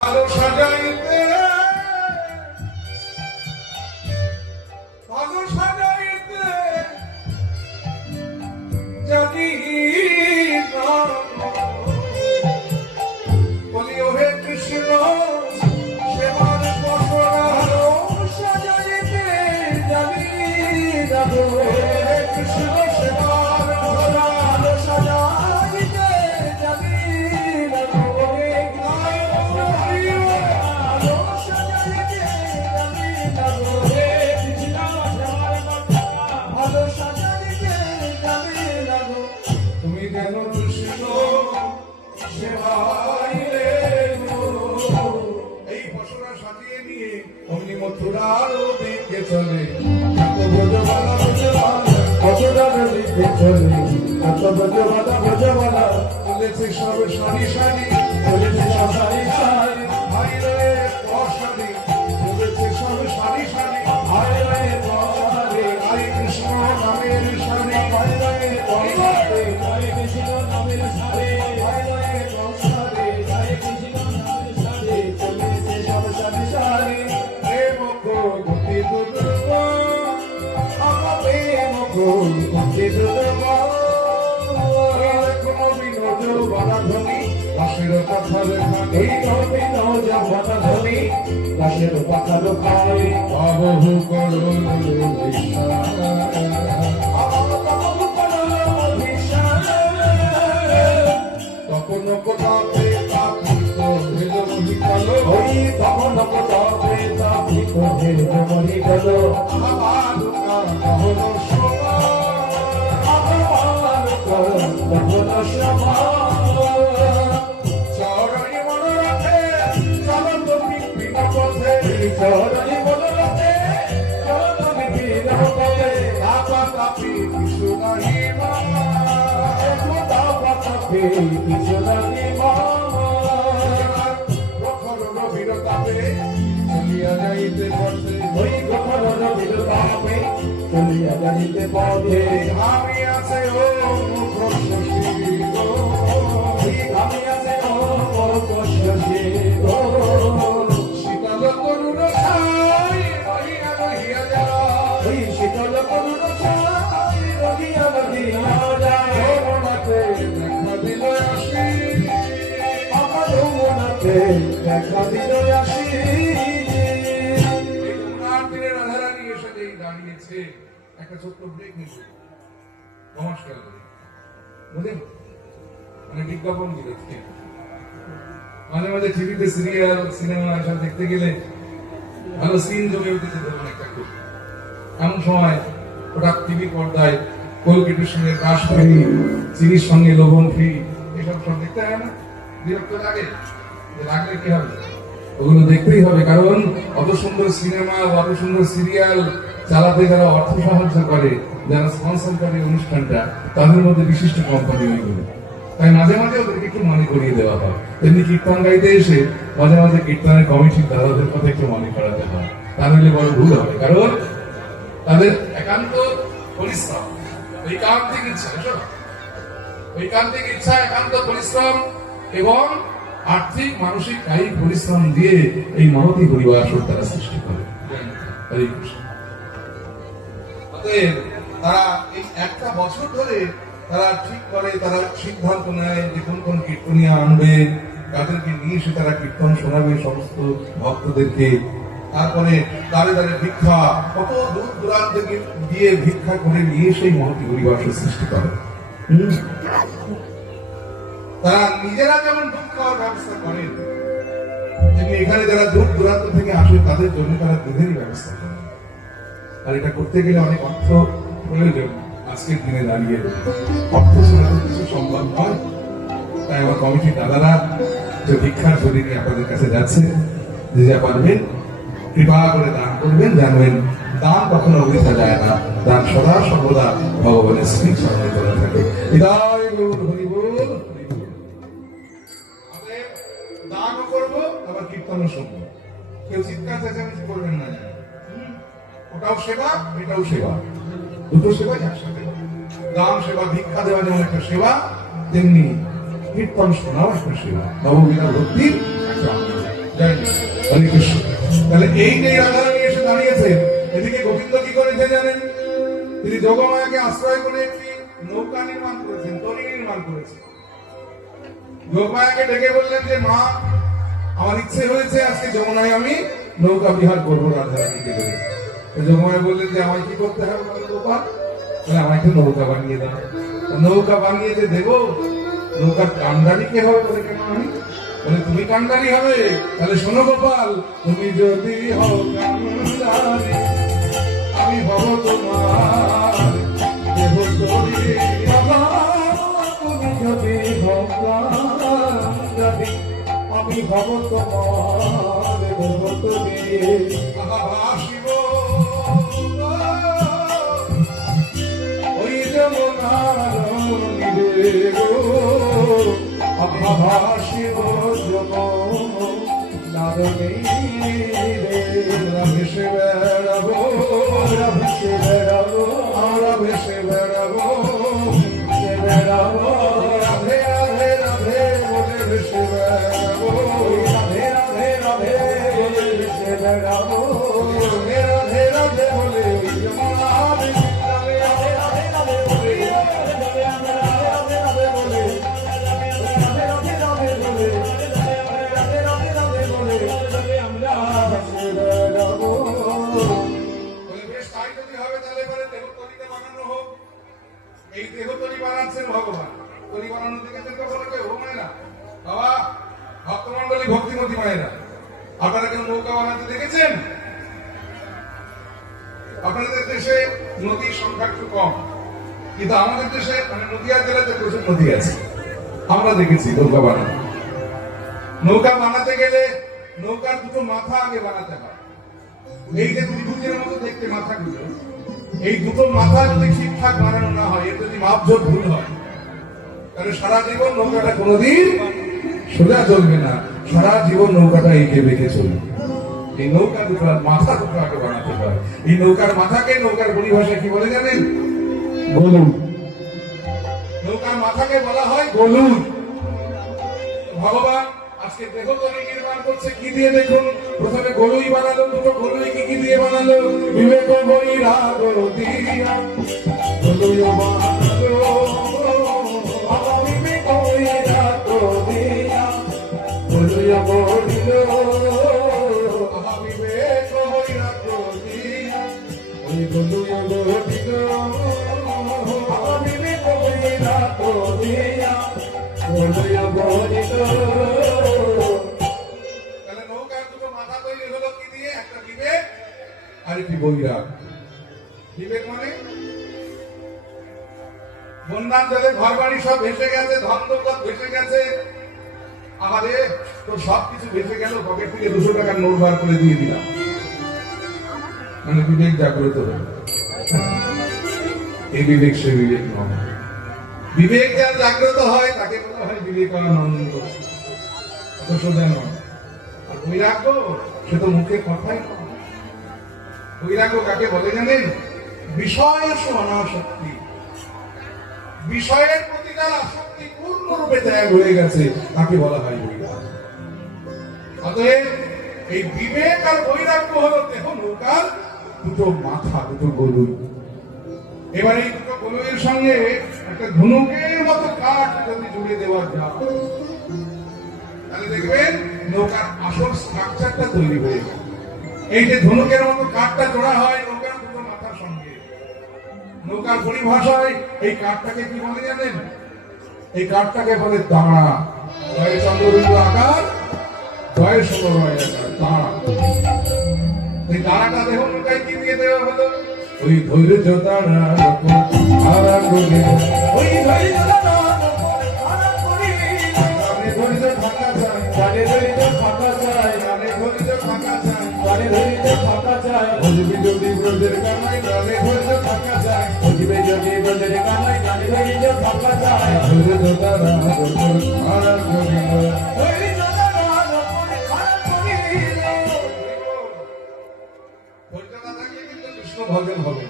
ভালো সাজাইতে ভালো সাজাইতে জানি না বলি ওহে কৃষ্ণ সেবার পশরা ভালো সাজাইতে জানি না হে কৃষ্ণ সেবার পশরা ভালো সাজাইতে জানি না তুমি কেন কৃষ্ণ সেবাইলে এই ফসলা সাজিয়ে নিয়ে অমনি মথুরার দিকে চলে ব্রজবালা ব্রজবালা মথুরার দিকে চলে এত ব্রজবালা ব্রজবালা চলেছে সব সারি সারি চলেছে সব সারি সারি হাই রে পশারি চলেছে সব সারি সারি হাই রে পশারি হরে কৃষ্ণ নামের সারি হাই রে পশারি হরে কৃষ্ণ নামের সারি হাই রে পশারি হরে কৃষ্ণ নামের সারি চলেছে সব সারি সারি প্রেম কো গতি দুর্গা আমা প্রেম কো গতি দুর্গা লাশের কথা এই বিনোদ কথা ধনী লাশের কথা লোকাই বাবহু করো তখন কোথাতে তাপিত হেল মহি গেল ওই তখন কোথাতে তাপিত হেল মহি গেল আমার কহন সমা আমার কহন সমা চরণে মনোরথে চরণে বিরহতে আপা কাপি কিছু নাহি মামা আপা কাপি কিছু নাহি মামা প্রখর রবির তাপে চলিয়া যাইতে পথে ওই প্রখর রবির তাপে চলিয়া যাইতে পথে আমি আছে ও মুখশী গো আমি আছে ও মুখশী গো দেখা দিল আসি রাধারানী এসে দাঁড়িয়েছে একটা ছোট্ট ব্রেক নিচ্ছে নমস্কার করে বুঝলেন মানে বিজ্ঞাপন দিয়েছে মাঝে মাঝে টিভিতে সিরিয়াল সিনেমা এসব দেখতে গেলে ভালো সিন জমে উঠেছে ধরুন একটা খুব এমন সময় ওটা টিভি পর্দায় কোলগেটের সঙ্গে কাশ ফ্রি চিনির সঙ্গে লবণ ফ্রি এসব সব দেখতে হয় না বিরক্ত লাগে লাগলে কি হবে ওগুলো দেখতেই হবে কারণ অত সুন্দর সিনেমা অত সুন্দর সিরিয়াল চালাতে যারা অর্থ সাহায্য করে যারা স্পন্সর করে অনুষ্ঠানটা তাদের মধ্যে বিশিষ্ট কোম্পানি ওইগুলো তাই মাঝে মাঝে ওদেরকে একটু মনে করিয়ে দেওয়া হয় তেমনি কীর্তন গাইতে এসে মাঝে মাঝে কীর্তনের কমিটির দাদাদের কথা একটু মনে করাতে হয় তা নইলে বড় ভুল হবে কারণ তাদের একান্ত পরিশ্রম ঐকান্তিক ইচ্ছা ঐকান্তিক ইচ্ছা একান্ত পরিশ্রম এবং আর্থিক মানসিক কায়িক পরিশ্রম দিয়ে এই মহতি পরিবার তারা সৃষ্টি করে তারা এই একটা বছর ধরে তারা ঠিক করে তারা সিদ্ধান্ত নেয় যে কোন কোন কীর্তনিয়া আনবে তাদেরকে নিয়ে এসে তারা কীর্তন শোনাবে সমস্ত ভক্তদেরকে তারপরে তারে তারে ভিক্ষা কত দূর দূরান্ত গিয়ে ভিক্ষা করে নিয়ে সেই মহতি পরিবার সৃষ্টি করে তারা নিজেরা যেমন দুধ খাওয়ার ব্যবস্থা করেন তেমনি এখানে যারা দূর দূরান্ত থেকে আসে তাদের জন্য তারা দুধেরই ব্যবস্থা করেন আর এটা করতে গেলে অনেক অর্থ প্রয়োজন আজকের দিনে দাঁড়িয়ে অর্থ ছাড়া কিছু সম্ভব নয় তাই আমার কমিটির দাদারা যে ভিক্ষার ঝুড়ি নিয়ে আপনাদের কাছে যাচ্ছে যে যা পারবেন কৃপা করে দান করবেন জানবেন দান কখনো বৃথা যায় না দান সদা সর্বদা ভগবানের স্মৃতি স্মরণে করে থাকে হৃদয় গৌর হরি বল দানও করবো আবার কীর্তনও শুনবো কেউ চিৎকার চেঁচামেচি করবেন না ওটাও সেবা এটাও সেবা দুটো সেবা একসাথে দান সেবা ভিক্ষা দেওয়া যেমন একটা সেবা তেমনি কীর্তন শোনাও একটা সেবা নবমীরা ভক্তির একটা হরে কৃষ্ণ। তাহলে এই যে রাধারানী এসে দাঁড়িয়েছে, এদিকে গোবিন্দ কি করেছে জানেন? তিনি যোগমায়াকে আশ্রয় করে একটি নৌকা নির্মাণ করেছেন, তরী নির্মাণ করেছেন। যোগমায়াকে ডেকে বললেন যে মা, আমার ইচ্ছে হয়েছে আজকে যমুনায় আমি নৌকা বিহার করবো রাধারানীকে ধরে। যোগমায়া বললেন যে আমায় কি করতে হবে বলে গোপাল? আমাকে নৌকা বানিয়ে দাও। নৌকা বানিয়ে যে দেবো, নৌকার কান্ডারি কে হবে বলে? কেন আমি বলে তুমি কান্ডারি হবে? তাহলে শোনো গোপাল, তুমি যদি হও কান্ডারি, আমি হব তোমার দেবতরী। তুমি যদি হও কান্ডারি, আমি হব তোমার দেবতরী। শিব ওই যমুনার নীরে গো, শিব যমুনার নীরে ভেসে বেড়াবো, ভেসে বেড়াবো, আমরা ভেসে বেড়াবো, বেড়াবো রাধে রাধে রাধে বলে ভেসে বেড়াবো, রাধে রাধে রাধে বলে ভেসে বেড়াবো, রাধে রাধে রাধে বলে যমুনার নীরে রাধে রাধে রাধে বলে, রাধে রাধে রাধে বলে, রাধে রাধে রাধে বলে, রাধে রাধে রাধে বলে আমরা ভেসে বেড়াবো। বেশ তাই যদি হবে তাহলে পরে দেহতলিটা বানানো হোক। এই দেহতলি বানাচ্ছেন ভগবান। তলি বানানোর দিকে চিন্তা করে কেউ মানে না বাবা, ভক্তমন্ডলী ভক্তিমতী মায়েরা, আপনারা কেউ নৌকা বানাতে দেখেছেন? আপনাদের দেশে নদীর সংখ্যা একটু কম, কিন্তু আমাদের দেশে মানে নদীয়া জেলাতে প্রচুর নদী আছে। আমরা দেখেছি নৌকা বানানো। নৌকা বানাতে গেলে নৌকার দুটো মাথা আগে বানাতে হয়। এই যে ত্রিভুজের মতো দেখতে মাথাগুলো, এই দুটো মাথা যদি ঠিকঠাক বানানো না হয়, এর যদি মাপজোক ভুল হয়, তাহলে সারা জীবন নৌকাটা কোনোদিন সোজা চলবে না। সারা জীবন নৌকাটা এঁকে বেঁকে চলবে। এই নৌকা দুটো মাথা দুটো আগে বানাতে হয়। এই নৌকার মাথাকে নৌকার পরিভাষায় কি বলে জানেন? গলুন। নৌকার মাথাকে বলা হয় গলুন। ভগবান আজকে দেহতলী নির্মাণ করছে কি দিয়ে দেখুন। প্রথমে গলুই বানালো, দুটো গলুই কি দিয়ে বানালো? বিবেক বৈরাগ দিয়া গলুই বানালো, বিবেক বৈরাগ দিয়া গলুই বলিল, বিবেক বৈরাগ দিয়া ওই গলুই বলিল, বিবেক বৈরাগ দিয়া গলুই বলিল। আরেকটি বৈরাগ। বিবেক মানে বন্যার জলে ঘর বাড়ি সব ভেসে গেছে, ধন দৌলত ভেসে গেছে, আমাদের তো সবকিছু ভেসে গেল, পকেট থেকে 200 টাকার নোট বার করে দিয়ে দিলাম, মানে বিবেক জাগ্রত হল। এই বিবেক সে বিবেক নয়। বিবেক যার জাগ্রত হয় তাকে বলা হয় বিবেকানন্দ। অত সোজা নয়। আর বৈরাগ্য সে তো মুখে কথাই নয়। বৈরাগ্য কাকে বলে জানেন? বিষয় অনাসক্তি। বিষয়ের প্রতি যার আসক্তি পূর্ণরূপে ত্যাগ হয়ে গেছে তাকে বলা হয় বৈরাগ্য। অতএব এই বিবেক আর বৈরাগ্য হলো দেহ নৌকার দুটো মাথা, দুটো গলুই। এবার এই দুটো গলুইয়ের সঙ্গে একটা ধনুকের মতো কাঠ যদি জুড়ে দেওয়া যায়, তাহলে দেখবেন নৌকার আসল স্ট্রাকচারটা তৈরি হয়ে যায়। এই যে ধনুকের মতো কাঠটা জোড়া হয় নৌকার দুটো মাথার সঙ্গে, নৌকার পরিভাষায় এই কাঠটাকে কি বলে জানেন? এই কাঠটাকে বলে দাঁড়া। জয় চন্দ্রবিন্দু আকার, জয় ষোলরয় আকার, দাঁড়া। এই দাঁড়াটা দেহ নৌকায় কি দিয়ে দেওয়া হলো? ওই ধৈর্য দাঁড়া হারা করে, ওই ধৈর্য দাঁড়া হারা করে, ধৈর্য থাকা চাই, গানে ধৈর্য থাকা চাই, গানে ধৈর্য থাকা চাই, গানে ধৈর্য থাকা চাই, বুঝবি যদি ব্রজের গানায়, গানে ধৈর্য থাকা চাই, বুঝবি যদি ব্রজের গানায়, গানে ধৈর্য থাকা চাই, ধৈর্য দাঁড়া হারা করে, ধৈর্য দাঁড়া হারা করে। ধৈর্য না থাকলে কিন্তু কৃষ্ণ ভজন হবে।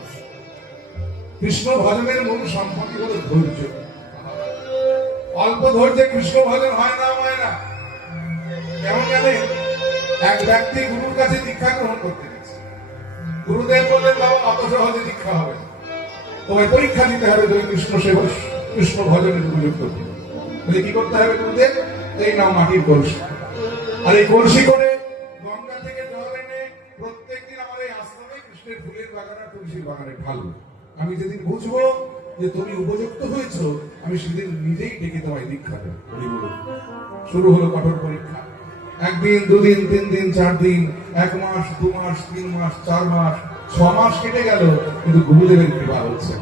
কৃষ্ণ ভজনের মূল সম্পত্তি হলো ধৈর্য। অল্প ধৈর্যে কৃষ্ণ ভজন হয় না, হয় না। কেমন জানেন? এক ব্যক্তি গুরুর কাছে দীক্ষা গ্রহণ করতে গেছে। গুরুদেব বললেন, বাবা অত সহজে দীক্ষা হবে না, তোমায় পরীক্ষা দিতে হবে তুমি কৃষ্ণ সেবা কৃষ্ণ ভজনের উপযুক্ত কিনা। বলে কি করতে হবে গুরুদেব? এই নাও মাটির কলসি, আর এই কলসি করে গঙ্গা থেকে জল এনে প্রত্যেকদিন আমার এই আশ্রমে কৃষ্ণের ফুলের বাগান আর তুলসীর বাগানে ঢালবো। আমি যেদিন বুঝবো যে তুমি উপযুক্ত হয়েছো, আমি সেদিন নিজেই ডেকে তোমায় দীক্ষা দেব। শুরু হলো কঠোর পরীক্ষা। একদিন, দুদিন, 3 দিন, 4 দিন, 1 মাস, 2 মাস, 3 মাস, 4 মাস, 6 মাস কেটে গেল, কিন্তু গুরুদেবের কৃপা হচ্ছে।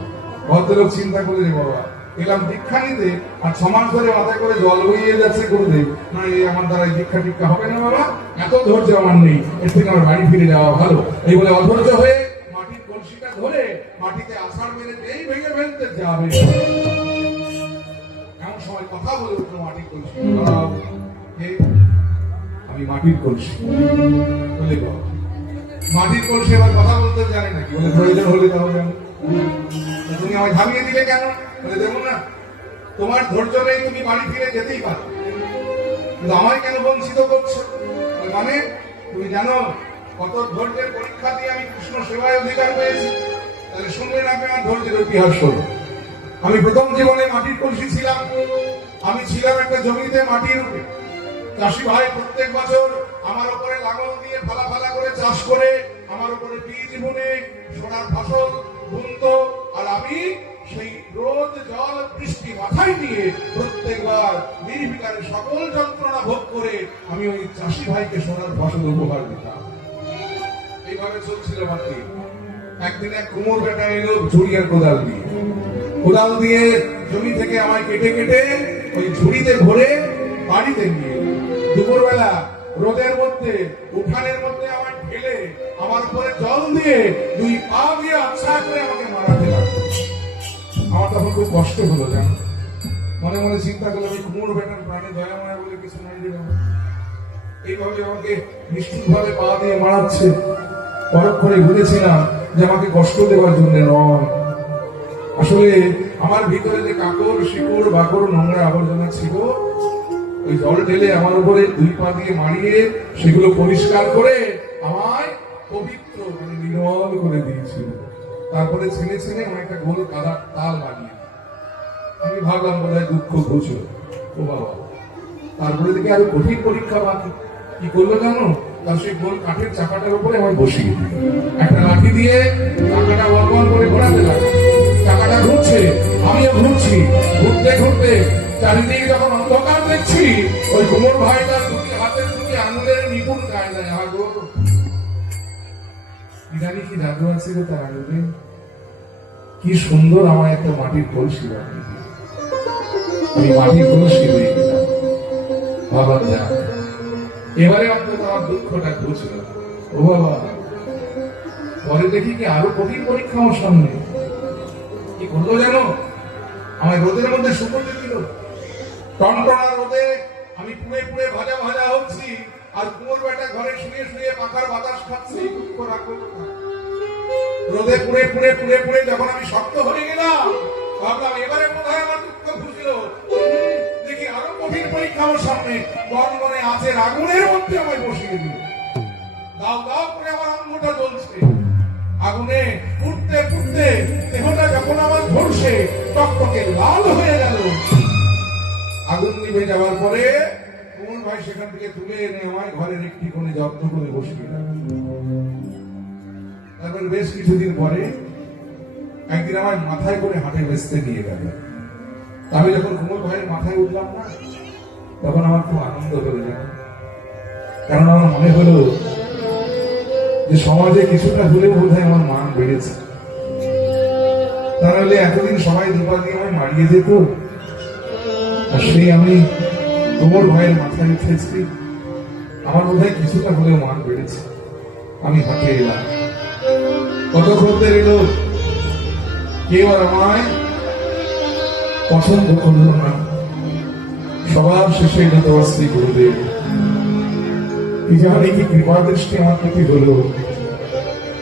ভদ্রলোক চিন্তা করে, রে বাবা, এলাম দীক্ষা নিতে, আর 6 মাস ধরে মাথায় করে জল বইয়ে যাচ্ছে গুরুদেব, না এই আমার দ্বারা দীক্ষা টিক্ষা হবে না বাবা, এত ধৈর্য আমার নেই, এর থেকে আমার বাড়ি ফিরে যাওয়া ভালো। এই বলে অধৈর্য হয়ে মাটির কলসিটা ধরে মাটিতে আছাড় মেরে যেই ভেঙে ফেলতে যাবে, এমন সময় কথা বলে উঠলো মাটির কলসি, আমি মাটির কলসি। বলে বাবা, মাটির কলসি আবার কথা বলতে জানে নাকি? বলে প্রয়োজন হলে তাও জানো। তুমি আমায় থামিয়ে দিলে কেন? বলে দেবো না, তোমার ধৈর্য নেই, তুমি বাড়ি ফিরে যেতেই পারো, কিন্তু আমায় কেন বঞ্চিত করছো? মানে তুমি জানো কত ধৈর্যের পরীক্ষা দিয়ে আমি কৃষ্ণ সেবায় অধিকার পেয়েছি? তাহলে শুনলেন আপনি আমার ধৈর্যের ইতিহাস হলো। আমি প্রথম জীবনে মাটির কলসি ছিলাম। আমি ছিলাম একটা জমিতে মাটির উপরে। চাষি ভাই প্রত্যেক বছর আমার উপরে লাঙল দিয়ে ফালা ফালা করে চাষ করে আমার উপরে বীজ বুনে সোনার ফসল বুনতো, আর আমি সেই রোদ জল বৃষ্টি মাথায় নিয়ে প্রত্যেকবার নির্বিকারে সকল যন্ত্রণা ভোগ করে আমি ওই চাষি ভাইকে সোনার ফসল উপহার দিতাম। এইভাবে চলছিল মাটি। একদিন এক কুমোর বেটা এলো ঝুড়ি আর কোদাল দিয়ে জমি থেকে আমায় কেটে কেটে ওই ঝুড়িতে ভরে বাড়িতে নিয়ে দুপুরবেলা রোদের মধ্যে উঠানের মধ্যে আমায় ঢেলে আমার উপরে জল দিয়ে 2 পা দিয়ে আচ্ছা করে আমাকে মারাতে লাগলো। আমার তখন খুব কষ্ট হলো, জানো, মনে মনে চিন্তা করলাম এই কুমোর বেটার প্রাণে দয়া মায়া বলে কিছু নাই রে বাবা, এইভাবে আমাকে নিষ্ঠুর ভাবে পা দিয়ে মারাচ্ছে। পরক্ষণে বুঝেছিলাম যে আমাকে কষ্ট দেওয়ার জন্য নয়, আসলে আমার ভিতরে যে কাকড় শিকড় বাকড় নোংরা আবর্জনা ছিল, ওই জল ঢেলে আমার উপরে 2 পা দিয়ে মারিয়ে সেগুলো পরিষ্কার করে আমায় পবিত্র মানে নির্মল করে দিয়েছিল। তারপরে ছেলে ছেলে আমার একটা গোল কাদার তাল বানিয়ে, আমি ভাবলাম বোধহয় দুঃখ ঘুচলো। ও বাবা, তারপরে দেখি আরো কঠিন পরীক্ষা বাকি। কি করলো জানো? তার সেই গোল কাঠের চাকাটার উপরে আমার বসিয়ে দিল, একটা লাঠি দিয়ে চাকাটা বলবল করে ঘোরাতে লাগলো। চাকাটা ঘুরছে, আমিও ঘুরছি, ঘুরতে ঘুরতে চারিদিকে যখন অন্ধকার দেখছি, ওই কুমোর ভাই তার 2 হাতের 2 আঙুলের নিপুণ কায়দায় আগো জানি কি জাদু আছে গো তার আঙুলে। কি সুন্দর আমার একটা মাটির কলসি বানিয়ে দিল। আমি মাটির কলসি দিয়ে দিলাম। বাবা যা, এবারে অন্তত আমার দুঃখটা ঘুচলো। ও বাবা, পরে দেখি কি আরো কঠিন পরীক্ষা আমার সামনে। কি করলো জানো? আমার রোদের মধ্যে শুকোতে দিল। টনটনা রোদে আমি পুড়ে পুড়ে ভাজা ভাজা হচ্ছি, আর কুমোর বেটা ঘরে শুয়ে শুয়ে পাখার বাতাস খাচ্ছে। রোদে পুড়ে পুড়ে পুড়ে পুড়ে যখন আমি শক্ত হয়ে গেলাম, ভাবলাম এবারে কোথায় আমার দুঃখ ঘুচলো। দেখি আরো কঠিন পরীক্ষা আমার সামনে। গনগনে আছে আগুনের মধ্যে আমায় বসিয়ে দিল। দাও দাও করে আমার অঙ্গটা জ্বলছে। আগুনে পুড়তে পুড়তে দেহটা যখন আমার ঝলসে টকটকে লাল হয়ে গেল। আগুন নিভে যাওয়ার পরে কুমোর ভাই সেখান থেকে তুলে এনে আমায় ঘরের একটি কোণে যত্ন করে বসিয়ে রাখল। তারপর বেশ কিছুদিন পরে একদিন আমার মাথায় করে হাটে বেচতে নিয়ে গেল। আমি যখন কুমোর ভাইয়ের মাথায় উঠলাম না, তখন আমার খুব আনন্দ হলো, জানো, কারণ আমার মনে হলো যে সমাজে কিছুটা হলেও বোধহয় আমার মান বেড়েছে। তাহলে এতদিন সবাই 2 পা দিয়ে আমায় মারিয়ে যেত, আর সেই আমি কুমোর ভাইয়ের মাথায় উঠেছি, আমার বোধহয় কিছুটা হলেও মান বেড়েছে। আমি হাতে এলাম, কত খদ্দের এলো, কেউ আর আমায় পছন্দ করলো না। সবার শেষে এলো তোমার শ্রী গুরুদেব। কি জানি কি কৃপা দৃষ্টি আমার প্রতি হলো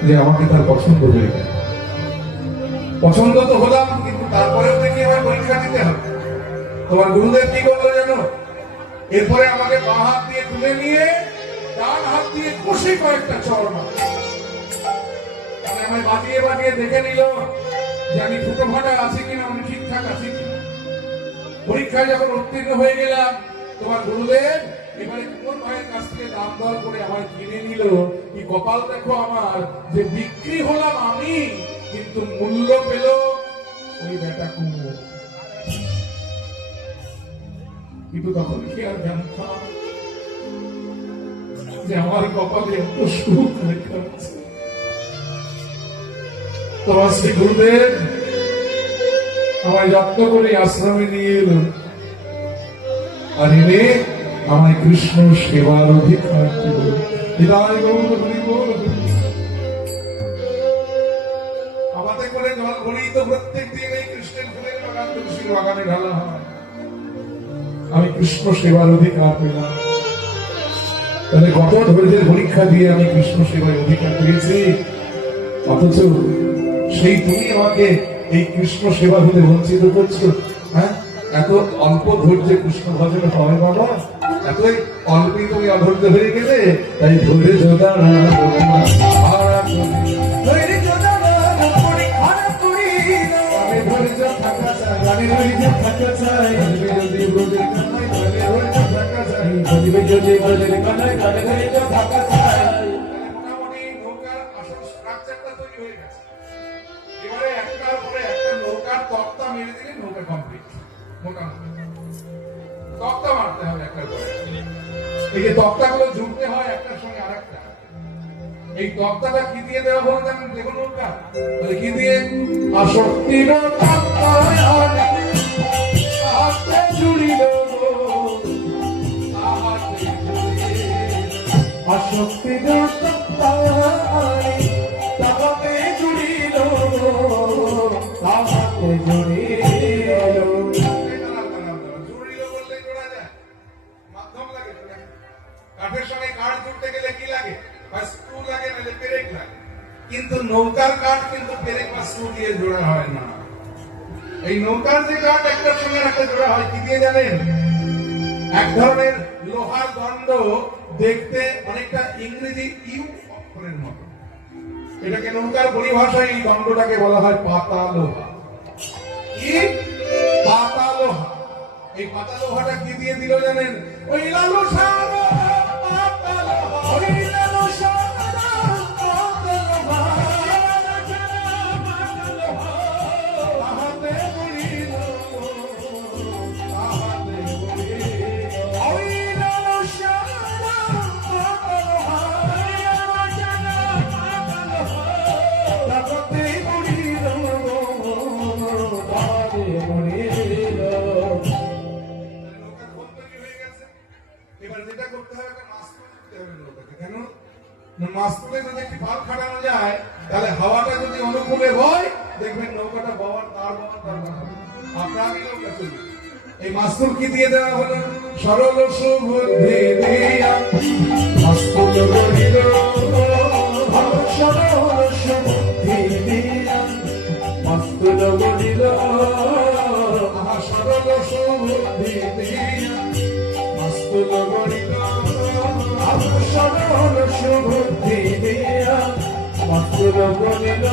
যে আমাকে তার পছন্দ হয়ে গেল। পছন্দ তো হলাম, কিন্তু তারপরেও দেখি আমার পরীক্ষা দিতে হবে। তোমার গুরুদেব কি করলো জানো? এরপরে আমাকে বাঁ হাত দিয়ে তুলে নিয়ে ডান হাত দিয়ে কষে কয়েকটা চড় মারে। মানে আমায় বাজিয়ে বাজিয়ে দেখে নিল যে আমি ফুটো ফাটা আছি কিনা, আমি ঠিকঠাক আছি কিনা। পরীক্ষায় যখন উত্তীর্ণ হয়ে গেলাম, তোমার গুরুদেব এবারে কোন ভাইয়ের কাছ থেকে দাম দর করে আমায় কিনে নিল। কি কপাল দেখো আমার, যে বিক্রি হলাম আমি, কিন্তু মূল্য পেল ওই বেটা কুমড়ো। কিন্তু তখন কি আর জানতাম যে আমার কপালে এত সুখ লেখা আছে। তোমার শ্রী গুরুদেব আমায় যত্ন করে আশ্রমে নিয়ে এলো, আর এনে আমায় কৃষ্ণ সেবার অধিকার দিল। হৃদয় গৌর হরি বল। আমাদের করে জল ভরি তো প্রত্যেক দিন এই কৃষ্ণের ফুলের বাগান, তুলসীর বাগানে ঢালা হয়। আমি কৃষ্ণ সেবার অধিকার পেলাম। তাহলে কত ধৈর্যের পরীক্ষা দিয়ে আমি কৃষ্ণ সেবায় অধিকার পেয়েছি, অথচ সেই তুমি আমাকে এই কৃষ্ণ সেবা হতে বঞ্চিত করছো। হ্যাঁ, এত অল্প ধৈর্যে কৃষ্ণ ভজনে হয় বাবা, এতই অল্পই তুমি অধৈর্য হয়ে গেলে। তাই ধৈর্য দানা ধৈর্য থাকা চাই, আমি ধৈর্য থাকা চাই। যদি ব্রজের কানায় তাহলে ধৈর্য থাকা চাই, যদি ব্রজের কানায় তাহলে ধৈর্য থাকা চাই। মোটামুটি নৌকার আসল স্ট্রাকচারটা তৈরি হয়ে গেছে। এবারে একটার পরে একটা নৌকার তক্তা মেরে দিলে নৌকা কমপ্লিট। মোটামুটি তক্তা মারতে হবে একটার পরে। এই যে তক্তাগুলো জুড়তে হয় একটার সঙ্গে আরেকটা, এই তক্তাটা কি দিয়ে দেওয়া হলো জানেন? দেখুন নৌকা কি দিয়ে? আসক্তির তক্তায় হাতে জুড়িল, আসক্তির তক্তায় তাহাতে জুড়িল, তাহাতে জুড়িল। জুড়িল বললে জোড়া যায়, মাধ্যম লাগে। কাঠের সঙ্গে কাঠ জুড়তে গেলে কি লাগে? বা স্ক্রু লাগে, নাহলে পেরেক লাগে। কিন্তু নৌকার কাঠ কিন্তু পেরেক বা স্ক্রু দিয়ে জোড়া হয় না। এই নৌকার যে কাঠ একটার সঙ্গে একটা জোড়া হয় কি দিয়ে জানেন? এক ধরনের লোহার দণ্ড, দেখতে অনেকটা ইংরেজি ইউ অক্ষরের মতো। এটাকে নৌকার পরিভাষায় এই দণ্ডটাকে বলা হয় পাতা লোহা। কি পাতা লোহা? এই পাতা লোহাটা কি দিয়ে দিল জানেন? ওই লালু সারা পাতা লোহা, ওই লালু সারা পাতা লোহা, তাহাতে বলিল, তাহাতে বলিল, ওই লালু সারা পাতা লোহা, তাহাতে বলিল, তাহাতে বলিল। এবার যেটা করতে হবে, একটা মাছ তুলতে হবে নৌকাকে। কেন? মাছ তুলে যদি একটি পাল খাটানো যায়, তাহলে হাওয়াটা যদি অনুকূলে বয়, দেখবেন নৌকাটা বাবার তার আপনার নৌকা চলবে। এই মাস্তুল কি দিয়ে দেওয়া হলো? সরল সুবুদ্ধি দিয়া মাস্তুল গড়িল, সরল সুবুদ্ধি দিয়া মাস্তুল গড়িল, সরল সুবুদ্ধি দিয়া মাস্তুল গড়িল, সরল সুবুদ্ধি দিয়া মাস্তুল গড়িল।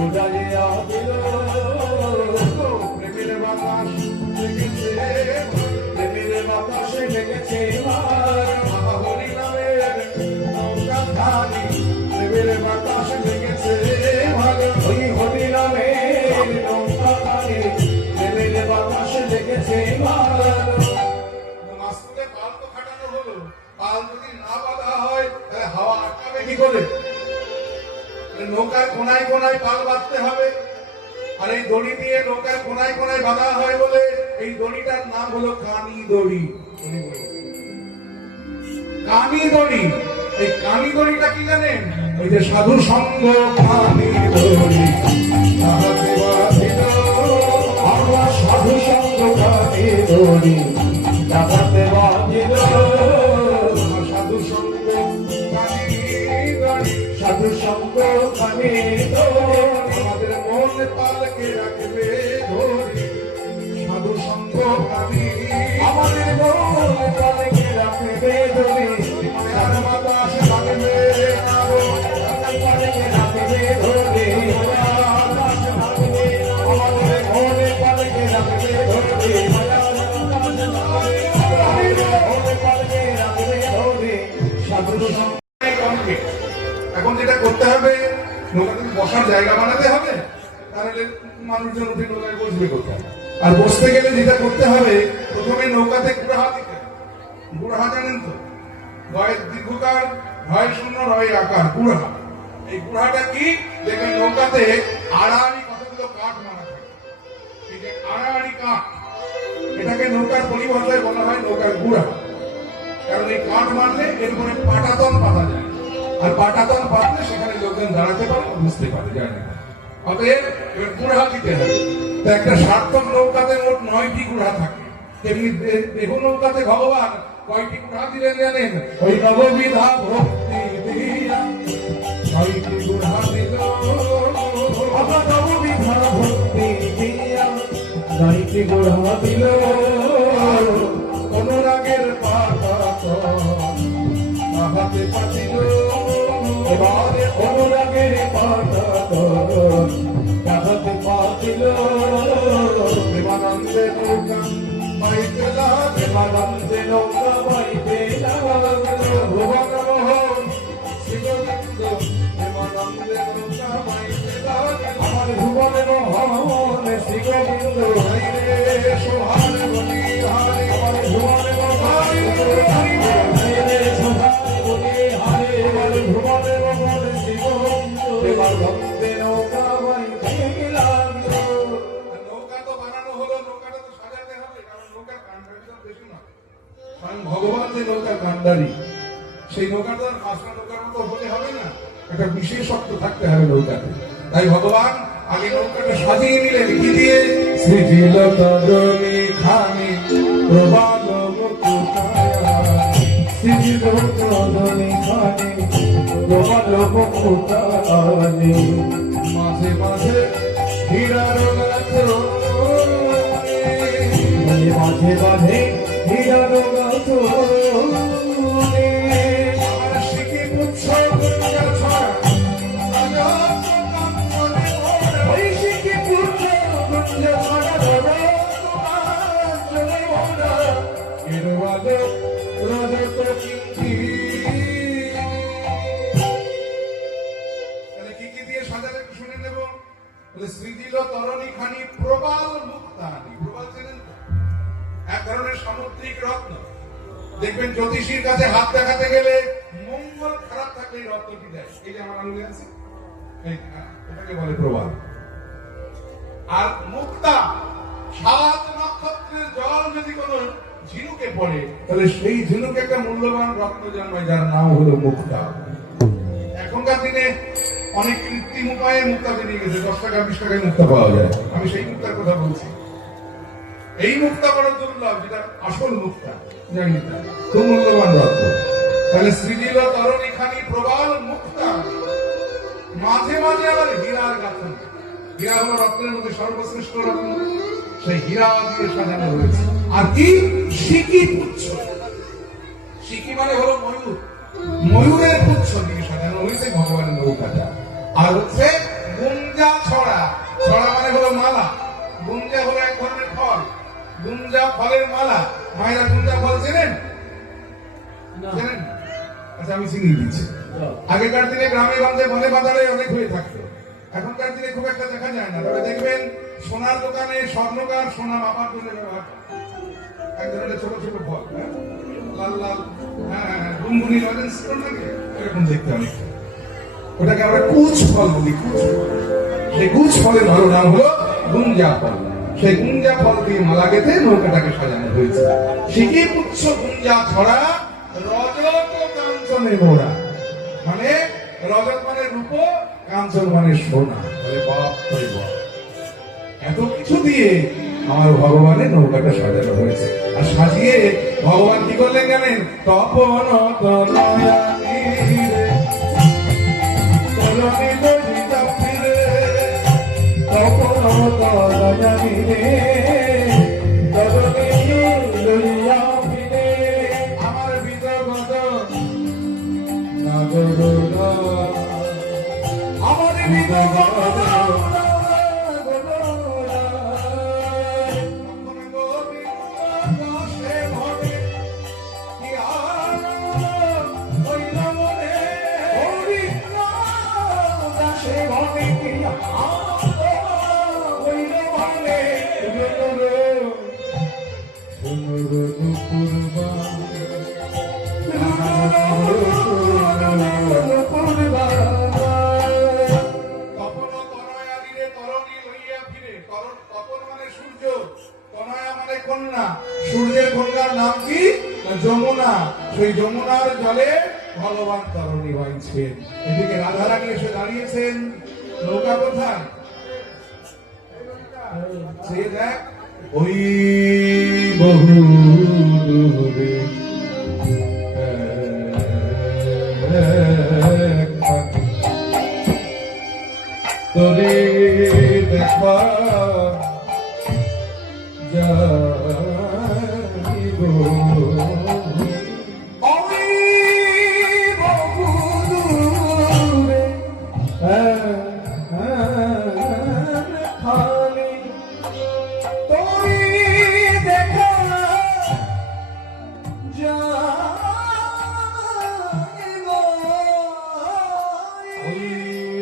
উড়াইয়া দিল, প্রেমের বাতাস লেগেছে, প্রেমের বাতাস লেগেছে হরি নামের নৌকা খানি, প্রেমের বাতাস লেগেছে ভালো, ওই হরি নামের নৌকা খানি, প্রেমের বাতাস লেগেছে ভালো। মাস্তুলে পাল তো খাটানো হলো, পাল যদি না বাঁধা হয় তাহলে হাওয়া আটকাবে কি করে? নৌকার কোনায় কোনায় পাল বাঁধতে হবে। আর এই দড়ি দিয়ে নৌকার কোনায় কোনায় বাঁধা হয় বলে এই দড়িটার নাম হলো কানি দড়ি। কানি দড়ি, এই কানি দড়িটা কি জানেন? ওই যে সাধু সঙ্গ কানি দড়ি, তাহাতে বাঁধিল, আমরা সাধু সঙ্গ কানি দড়ি, তাহাতে বাঁধিল, সাধু সঙ্গ কানি দড়ি, সাধু সঙ্গ কানি দড়ি। আমি আমাদের মন পালকে রাখবে ধরে মায়ার বাতাসে ভাগবে আরো পালকে রাখবে ধরে আমাদের মন পালকে রাখবে ধরে পালকে রাখবে ধরে সাধু কমকে। এখন যেটা করতে হবে নৌকাতে বসার জায়গা বানাতে হবে, তাহলে মানুষজন উঠে নৌকায় বসবে কোথায়? আর বসতে গেলে যেটা করতে হবে, প্রথমে নৌকাতে গুড়াহা দিতে হবে। গুড়াহা জানেন তো, ভয়ের দীর্ঘকার, ভয় শূন্য রয় আকার, গুড়াহা। এই গুড়াহাটা কি? দেখবেন নৌকাতে আড়াআড়ি কতগুলো কাঠ মারা থাকে। এই যে আড়াআড়ি কাঠ, এটাকে নৌকার পরিভাষায় বলা হয় নৌকার গুড়াহা। কারণ এই কাঠ মারলে এরপরে পাটাতন পাতা যায়, আর পাটাতন পাতলে সেখানে লোকজন দাঁড়াতে পারে, বুঝতে পারে, যায় না। অতএব এবার গুড়া দিতে হবে। তা একটা সার্থক নৌকাতে মোট 9টি গুড়া থাকে। তেমনি দেহ নৌকাতে ভগবান কয়টি গুড়া দিলেন জানেন? ওই নববিধা ভক্তি দিয়া 9টি গুড়া দিল। নববিধা ভক্তি দিয়া 9টি গুড়া দিল। অনুরাগের পাটাতন হাতে পাতিল। এবারে অনুরাগের পাটাতন কাহাতে পাতিল। প্রেমানন্দে নৌকা বাইতে লাগল, প্রেমানন্দে নৌকা বাইতে লাগল। ভুবন মোহন শিবলিঙ্গ প্রেমানন্দে নৌকা বাইতে লাগল। আমার ভুবনে মোহন শিবলিঙ্গ হাইরে সোহান বলি হারে, আমার ভুবনে মোহন ভুবনে মোহন শিবলিঙ্গ প্রেমানন্দে নৌকা বাইতে লাগল। নৌকা তো বানানো হলো, নৌকাটা তো সাজাতে হবে, কারণ নৌকার কান্ডারি তো বেশি না। কারণ ভগবান যে নৌকার কান্ডারি, সেই নৌকাটা আর পাঁচটা নৌকার মতো হলে হবে না, একটা বিশেষত্ব থাকতে হবে নৌকাতে। তাই ভগবান আগে নৌকাটা সাজিয়ে নিলেন কি দিয়ে? সৃজিল তদনি খানি প্রবাল মুকুটায়া। সৃজিল তদনি খানি প্রবাল মুকুটায়া। মাঝে মাঝে হীরার গাছ, মাঝে মাঝে হীরার গাছ। আমার শিখি পুচ্ছ গুঞ্জা ছড়া, রাজা কাঙ্গনে ভরা। ঐশিকে পুত্র গুঞ্জ ছড়া তোমার চলে ভরা। এরবাদে রজত কিঙ্কি। তাহলে কি কি দিয়ে সাজালে একটু শুনে নেব। বলে সৃজিল তরণী খানি প্রবাল মুক্তানি। প্রবাল চেনেন তো? এক ধরনের সামুদ্রিক রত্ন। দেখবেন জ্যোতিষীর কাছে হাত দেখাতে গেলে মঙ্গল খারাপ থাকলে এই রত্নটি দেয়। এই যে আমার আঙুলে আছে, এটাকে বলে প্রবাল। আর মুক্তা, 7 নক্ষত্রের জল যদি কোনো ঝিনুকে পড়ে, তাহলে সেই ঝিনুকে একটা মূল্যবান রত্ন জন্মায়, যার নাম হলো মুক্তা। এখনকার দিনে অনেক কৃত্রিম উপায়ে মুক্তা বেরিয়ে গেছে, 10 টাকা 20 টাকায় মুক্তা পাওয়া যায়। আমি সেই মুক্তার কথা বলছি। এই মুক্তা বড় দুর্লভ, যেটা আসল মুক্তা, জানি না, খুব মূল্যবান রত্ন। তাহলে সৃজিল তরণী খানি প্রবাল মুক্তা, মাঝে মাঝে আবার হীরার গাঁথন। হীরা হলো রত্নের মধ্যে সর্বশ্রেষ্ঠ রত্ন, সেই হীরা দিয়ে সাজানো হয়েছে। আর কি? সিকি পুচ্ছ। সিকি মানে হলো ময়ূর, ময়ূরের পুচ্ছ দিয়ে সাজানো হয়েছে ভগবানের নৌকাটা। আর হচ্ছে গুঞ্জা ছড়া। ছড়া মানে হলো মালা। গুঞ্জা হলো এক ধরনের ফল, গুঞ্জা ফলের মালা। মায়েরা গুঞ্জা ফল চেনেন? চেনেন? আচ্ছা, আমি চিনিয়ে দিচ্ছি। আগেকার দিনে গ্রামে গঞ্জে বনে বাজারে অনেক হয়ে থাকতো, এখনকার দিনে খুব একটা দেখা যায় না। তবে দেখবেন সোনার দোকানে স্বর্ণকার সোনা মাপার জন্য ব্যবহার করে এক ধরনের ছোট ছোট ফল, লাল লাল, গুনগুনি লজেন্স থাকে, এরকম দেখতে অনেকটা। ওটাকে আমরা কুচ ফল বলি, কুচ ফল। সেই কুচ ফলের ভালো নাম হলো গুঞ্জা ফল। সেই গুঞ্জা ফল দিয়ে মালা গেঁথে নৌকাটাকে সাজানো হয়েছে। সিকি পুচ্ছ গুঞ্জা ছড়া, রজত কাঞ্চনে মোড়া। মানে রজত মানে রূপ, কাঞ্চন মানে সোনা। বাপ রে বাপ, এত কিছু দিয়ে আমার ভগবানের নৌকাটা সাজানো হয়েছে। আর সাজিয়ে ভগবান কি করলেন জানেন? তপন তনয়ানি রে, তরণী ললিতা ফিরে, তপন তনয়ানি রে, তরণী তপন তনয়া দিলে তরণী লইয়া ফিরে। তপন মানে সূর্য, তনয়া মানে কন্যা। সূর্যের কন্যার নাম কি? না যমুনা। সেই যমুনার জলে ভগবান তরণী বাইছেন। এদিকে রাধারানী এসে দাঁড়িয়েছেন। নৌকা কোথায়? সে দেখ ওই বহু দূরে তোরে দেখা যাইব ওই বহু দূরে খালি তোই দেখা যাইব ওই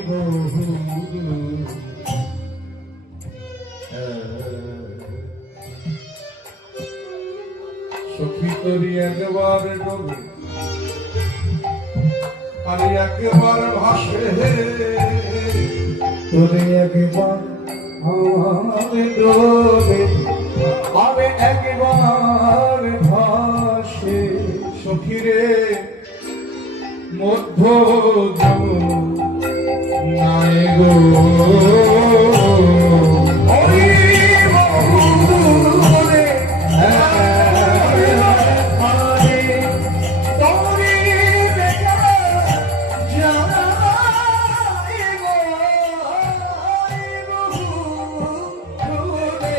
বহু দূরে সখী তোরি একবার ডোবে আর একবার ভাসে তোরে একবার আমি ডোবে আমি একবার ভাসে সখীরে মধ্য নাই গো ওই বহু দূরে খালি তোরে দেখা যাইব বহু দূরে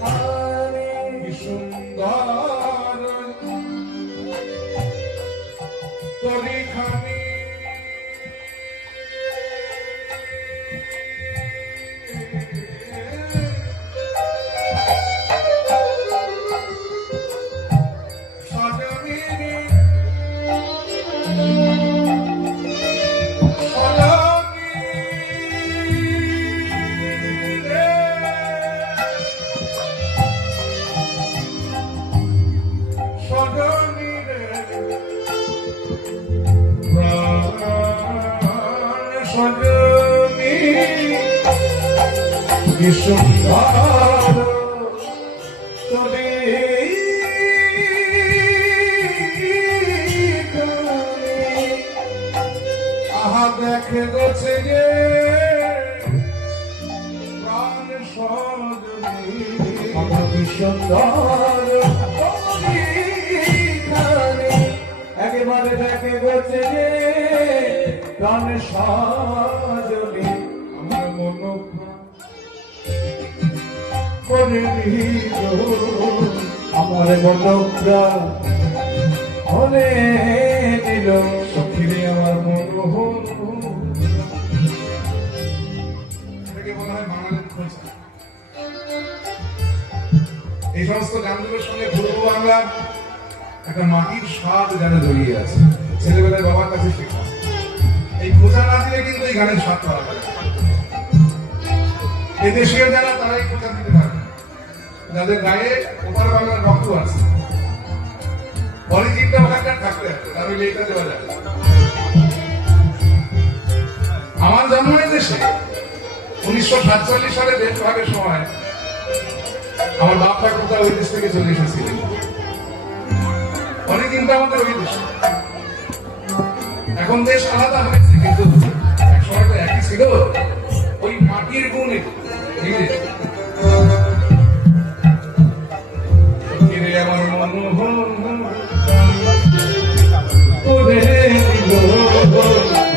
খালি কি সুন্দর তরি খানি কি সুন্দর তবে আহা দেখে গেছে যে প্রাণ সজনী আমার সুন্দর একেবারে দেখে গেছে যে প্রাণ সাজনী আমার মন করে নিল আমার মনপ্রা হলে নিল সখীরে আমার মন এটাকে বলা হয় বাঙালির খোঁজা। এই সমস্ত গানগুলোর সঙ্গে পূর্ব বাংলার একটা মাটির স্বাদ গানে জড়িয়ে আছে। ছেলেবেলায় বাবার কাছে শেখা। এই খোঁজা না দিলে কিন্তু এই গানের স্বাদ পাওয়া যায় না। এদেশীয় যারা তারাই খোঁজা দিতে পারে, যাদের গায়ে ওপার বাংলার রক্ত আছে। অরিজিনটা ওখানকার থাকতে হবে, তার হইলে এটা দেওয়া যাবে। আমার জন্ম এই দেশে 1947 সালে দেশ ভাগের সময় আমার বাপ ঠাকুরদা ওই দেশ থেকে চলে এসেছিলেন। অনেক দিনটা আমাদের ওই দেশে। এখন দেশ আলাদা হয়েছে, কিন্তু এক সময় তো একই ছিল। ওই মাটির গুণে আমার মন করে দিল।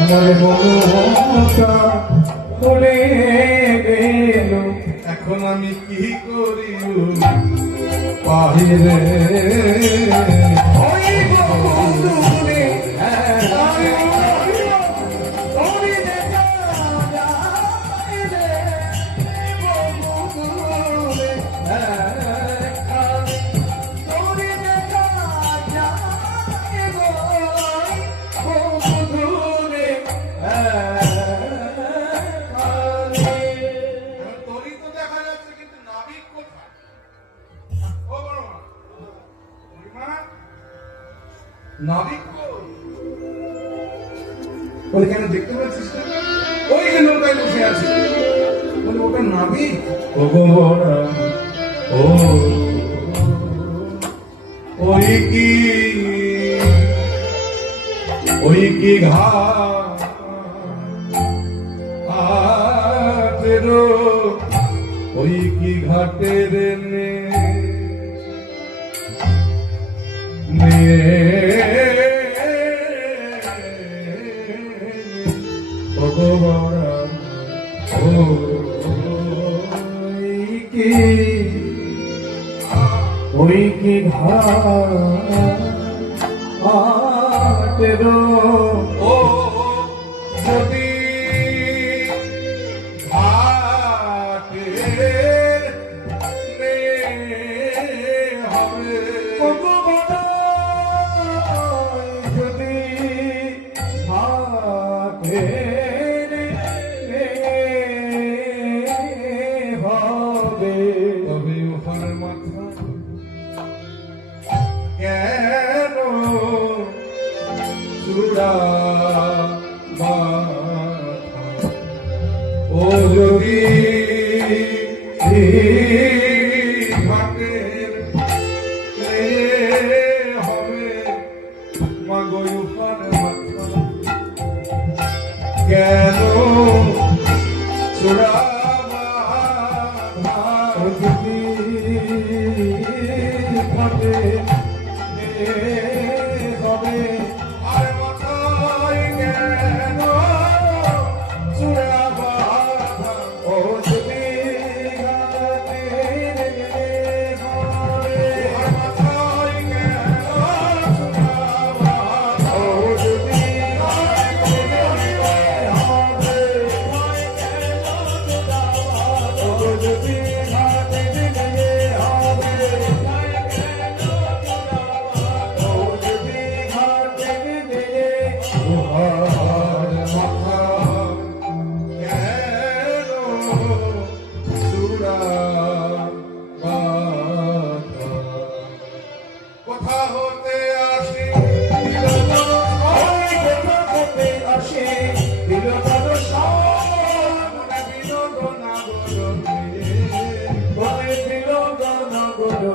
আমার মনটা ভুলে গেল এখন আমি কি করি বাহিরে ওই বহু দূরে নাবিক বলে কেন দেখতে পাচ্ছিস না? ওই যে নৌকায় বসে আছে। বলে ওটা নাবিক? ও গো মোরা, ও ওই কি ঘাটেরো, ওই কি ঘাটের ভগবান, ওই কি ঘাটেরো, ও যদি ঘাটের নে হবে, যদি ঘাটের হবে, তবে ওখানে মাথা কেন চূড়া মাথা? ও যদি ঘাটের নে হবে, মাগো ওখানে মাথা কেন চূড়া মাথা? যদি ঘাটে হবে, আর মাথায় কেন চূড়া বাঁধা? ও যদি ঘাটে হবে, আর মাথায় কেন চূড়া বাঁধা? ও যদি ঘাটে হবে, ও যদি ঘাটে হবে, ও যদি ঘাটে আর মাথা কেন চূড়া বাঁধা? কোথা হতে আসি ওই কথা হতে আসে বিনোদন মনে বিনোদন আগরণে, বলে বিনোদন গড়ে,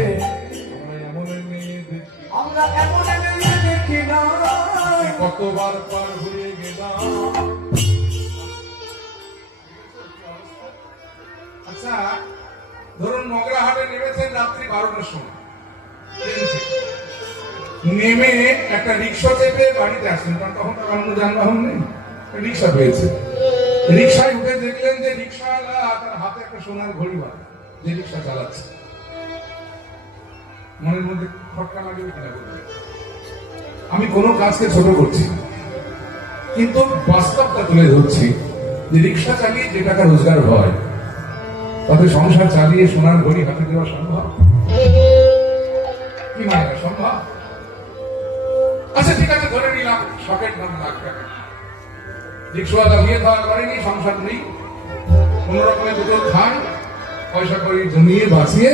আমরা এমন মেয়ে দেখি আমরা এমন মেয়ে দেখি না, কতবার পার হয়ে গেলাম। আচ্ছা ধরুন মগরাহাটে নেমেছেন রাত্রি 12টার সময়, ট্রেন থেকে। নেমে একটা রিক্সা চেপে বাড়িতে আসছেন, কারণ তখন তো অন্য যানবাহন নেই, রিক্সা পেয়েছে। রিক্সায় উঠে দেখলেন যে রিক্সাওয়ালা তার হাতে একটা সোনার ঘড়ি বাঁধা, যে রিক্সা চালাচ্ছে। মনের মধ্যে খটকা লাগবে কিনা বলবেন? আমি কোনো কাজকে ছোট করছি না, কিন্তু বাস্তবটা তুলে ধরছি যে রিক্সা চালিয়ে যে টাকা রোজগার হয় তাতে সংসার চালিয়ে সোনার ঘড়ি হাতে দেওয়া সম্ভব? কি মানে না সম্ভব? আচ্ছা ঠিক আছে, ধরে নিলাম শখের দাম লাখ টাকা, রিক্সাওয়ালা বিয়ে দেওয়া করেনি, সংসার নেই, কোন রকমের দুটো খান, পয়সা করে জমিয়ে বাঁচিয়ে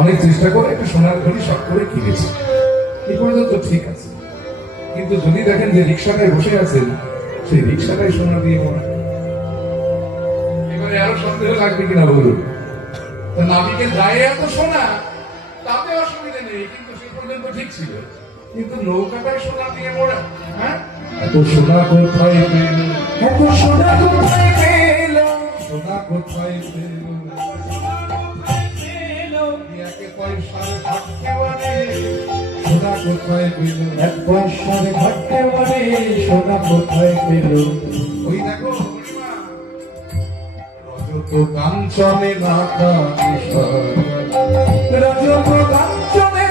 অনেক চেষ্টা করে একটা সোনার ঘড়ি শখ করে কিনেছে, এই পর্যন্ত ঠিক আছে। কিন্তু যদি দেখেন যে রিক্সাটায় বসে আছেন, সেই রিক্সাটাই সোনা দিয়ে মনে, এবারে আরো সন্দেহ লাগবে কিনা বলুন? তা নাবিকের গায়ে এত সোনা, তাতে অসুবিধা নেই, কিন্তু সে পর্যন্ত ঠিক ছিল। কিন্তু নৌকাটায় সোনা দিয়ে মোড়া, হ্যাঁ? এত সোনা কোথায় পেল? এত সোনা কোথায় পেল, সোনা কোথায় পেল? একে পয়সার ভাগ্যে বলে, সোনা কোথায় পেল? এক পয়সার ঘাটে মানে সোনা কোথায় পেল, ওই দেখো পূর্ণিমা, রজত কাঞ্চনে নাকা রজত কাঞ্চনে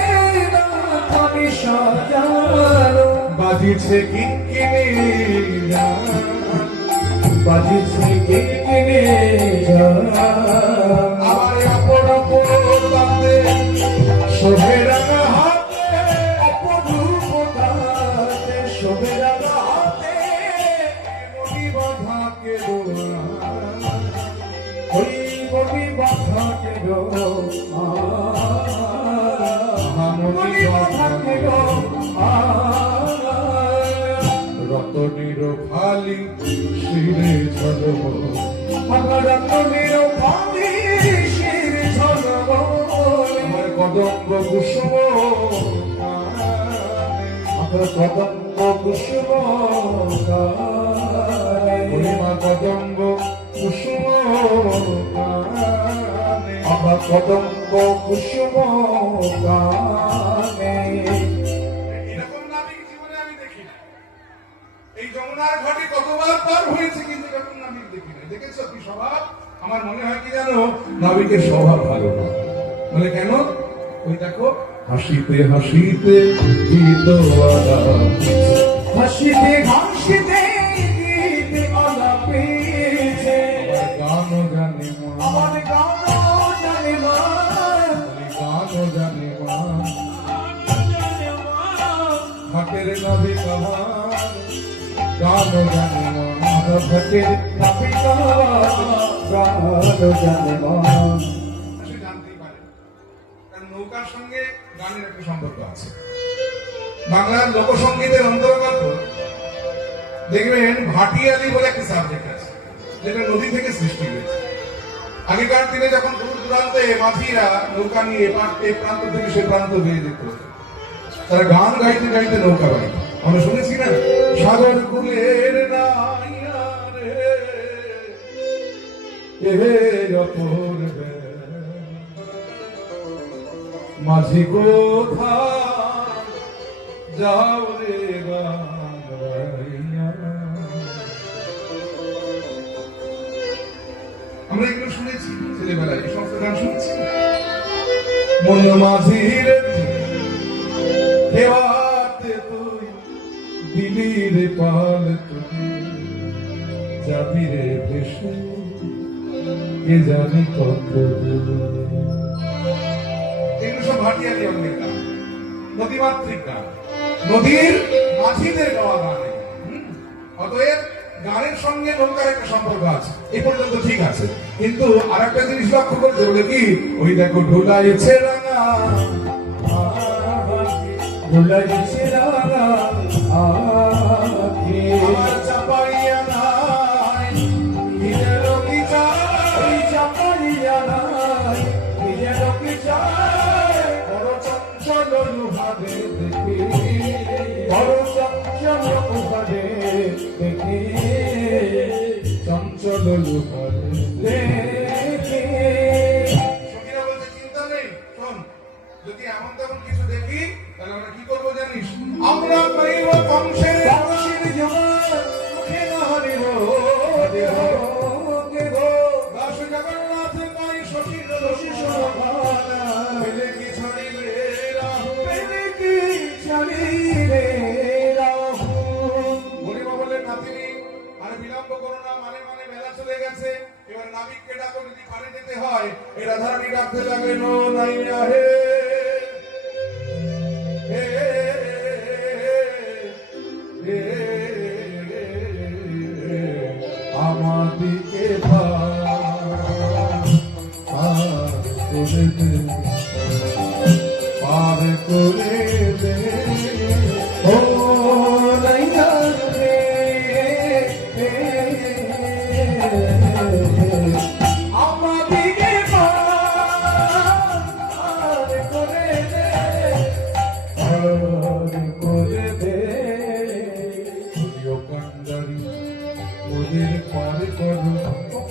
রাধানি সাজানো, বাজিছে কিঙ্কিনি গান, বাজিছে কিনে আমার অপর অপর তাতে শোভে রাঙা হাতে, অপরূপ তাতে শোভে রাঙা হাতে, মনি বাঁধা কেরোয়া, ওই মনি বাঁধা কেরো, মনি বাঁধা রে ঝলমল মকরন্দনীর বালিশের ঝলমল আমার কদম্ব কুসুম আমার কদম্ব কুসুম গানে পূর্ণিমা কদম্ব কুসুম আমার কদম্ব কুসুম গানে এরকম নাবিক জীবনে আমি দেখি না। এই যমুনার ঘাটে কতবার পার হয়েছে কিন্তু এরকম নাবিক দেখি না। দেখেছো কি স্বভাব? আমার মনে হয় কি জানো, নাবিকের স্বভাব ভালো না। বলে কেন? ওই দেখো, হাসিতে হাসিতে গীত হাসিতে হাসিতে গীত আলাপেছে গানও জানে মা, আমার গান জানে মা গানও জানে মা, ঘাটের নাবিক আমার গানও জানে মা। আমার ঘটের নাবিকা গান জানে মা সে জানতেই পারে, কারণ নৌকার সঙ্গে গানের একটা সম্পর্ক আছে। বাংলার লোকসঙ্গীতের অন্তর্গত দেখবেন ভাটিয়ালি বলে একটা সাবজেক্ট আছে, যেটা নদী থেকে সৃষ্টি হয়েছে। আগেকার দিনে যখন দূর দূরান্তে মাঝিরা নৌকা নিয়ে এ প্রান্ত থেকে সে প্রান্ত বেয়ে যেত, তারা গান গাইতে গাইতে নৌকা বাইত। আমরা শুনেছি না, সাগর কুলের নাইয়া রে এহে অপূর্ব মাঝি কোথা যাও রে গান গাইয়া। আমরা এগুলো শুনেছি ছেলেবেলায়, এই সমস্ত গান শুনেছি। মন মাঝির দেওয়াতে তুই দিলি রে পাল, তুই যাবি রে ভেসে কে জানি কত দূর। এগুলো সব ভাটিয়ালি অঙ্গের গান, নদীমাতৃক গান, নদীর মাঝিদের গাওয়া গান। অতএব গানের সঙ্গে নৌকার একটা সম্পর্ক আছে, এই পর্যন্ত ঠিক আছে। কিন্তু আর একটা জিনিস লক্ষ্য করতে বলে কি, ওই দেখো ঢোলাইছে রাঙা ভুলাইছে রাঙা আখি আমার চাপাইয়া নাই হিরের কি চাই, চাপাইয়া নাই নিজের কি চায় বড় চঞ্চল লুহারে দেখি, বড় চঞ্চল উহারে দেখি চঞ্চল লুহারে দেখি সখীরা বলছে চিন্তা নেই, শোন, যদি এমন তেমন কিছু দেখি তাহলে আমরা কি করবো জানিস? আমরা পাইব কংসের বাংশির জোয়ার মুখে না হরিব দেহ দেহ দাস জগন্নাথ পাই শশীর শশী শোভানা পেলে কি ছাড়িবে রাহু। পেলে কি ছাড়িবে রাহু হরিমা বলে নাতিনি আর বিলম্ব করো না, মানে মানে বেলা চলে গেছে, এবার নাবিককে ডাকো, যদি পারে যেতে হয়। এই রাধারানী ডাকতে লাগলেন, ও নাইয়া হে হে হে, আমাদিকে পার করে দে ও নাইয়া রে আমাদিকে পার করে দে পার করে দে প্রিয় কান্ডারি ওদের পার করো,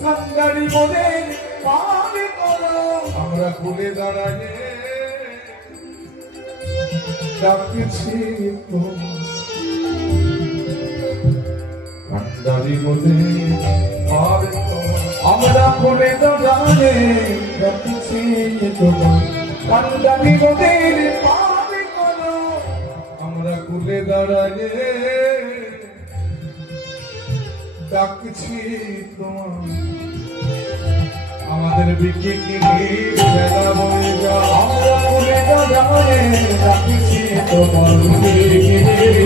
কান্দারি মোদের পার করো আমরা ভুলে দাঁড়ালে ডাকছি কান্ডারি ওদের পার করো, আমরা ভুলে দাঁড়ালে রাখছি তোমার কান্দারি মোদের পার করো আমরা ভুলে দাঁড়ালে ডাকছি তোমার। আমাদের বিকিনি বেলা বয়ে যা, আমরা ভুলে দাঁড়ালে রাখছি তোমার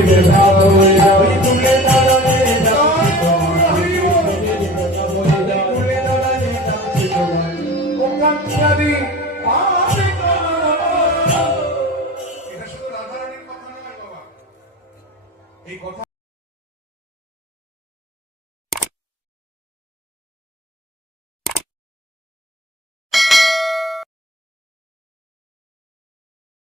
বেলা হয়ে যাই ভুলে